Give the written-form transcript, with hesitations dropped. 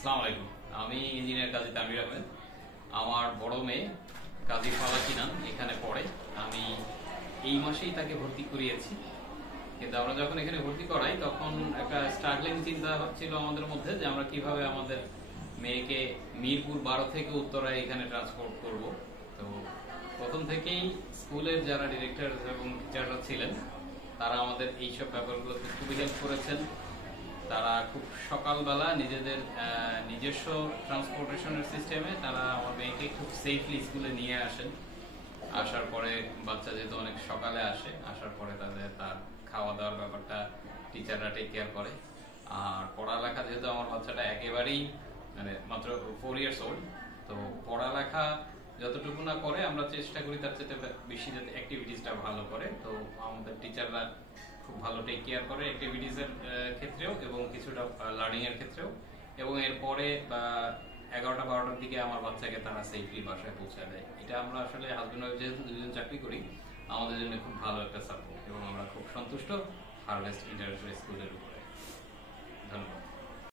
আসসালামু আলাইকুম। আমি ইঞ্জিনিয়ার কাজী তানভীর আহমেদ। আমার বড় মেয়ে কাজী ফালাকিনান এখানে পড়ে। আমি এই মাসেই তাকে ভর্তি করিয়েছি। কিন্তু আমরা যখন এখানে ভর্তি করাই তখন একটা স্ট্রাগলিং চিন্তা ছিল আমাদের মধ্যে যে আমরা কিভাবে আমাদের মেয়েকে মিরপুর 12 থেকে উত্তরায় এখানে ট্রান্সপোর্ট করব। তো প্রথম থেকেই স্কুলের যারা ডিরেক্টর এবং টিচাররা ছিলেন তারা আমাদের এইসব ব্যাপারগুলোতে খুবই হেল্প করেছেন। তারা খুব সকালবেলা নিজেদের নিজস্ব ট্রান্সপোর্টেশনের সিস্টেমে তারা আমার মেয়েকে খুব সেফলি স্কুলে নিয়ে আসেন। আসার পরে বাচ্চা যেহেতু অনেক সকালে আসে, আসার পরে তার খাওয়া দাওয়ার ব্যাপারটা টিচাররা টেক কেয়ার করে। আর পড়ালেখা যেহেতু আমার বাচ্চাটা একেবারেই মানে মাত্র 4 ইয়ার্স ওল্ড, তো পড়ালেখা যতটুকু না করে আমরা চেষ্টা করি তার চেয়ে বেশি যাতে অ্যাক্টিভিটিসটা ভালো করে। তো আমাদের টিচাররা খুব ভালো টেক কেয়ার করে অ্যাক্টিভিটিস এর ক্ষেত্রেও এবং কিছুটা লার্নিং এর ক্ষেত্রেও। এবং এরপরে 11টা-12টার দিকে আমার বাচ্চাকে তারা সেফলি বাসায় পৌঁছে দেয়। এটা আমরা আসলে হাজবেন্ড ওয়াইফ যেহেতু দুজন চাকরি করি, আমাদের জন্য খুব ভালো একটা সাপোর্ট এবং আমরা খুব সন্তুষ্ট হারভেস্ট ইন্টারন্যাশনাল স্কুলের উপরে। ধন্যবাদ।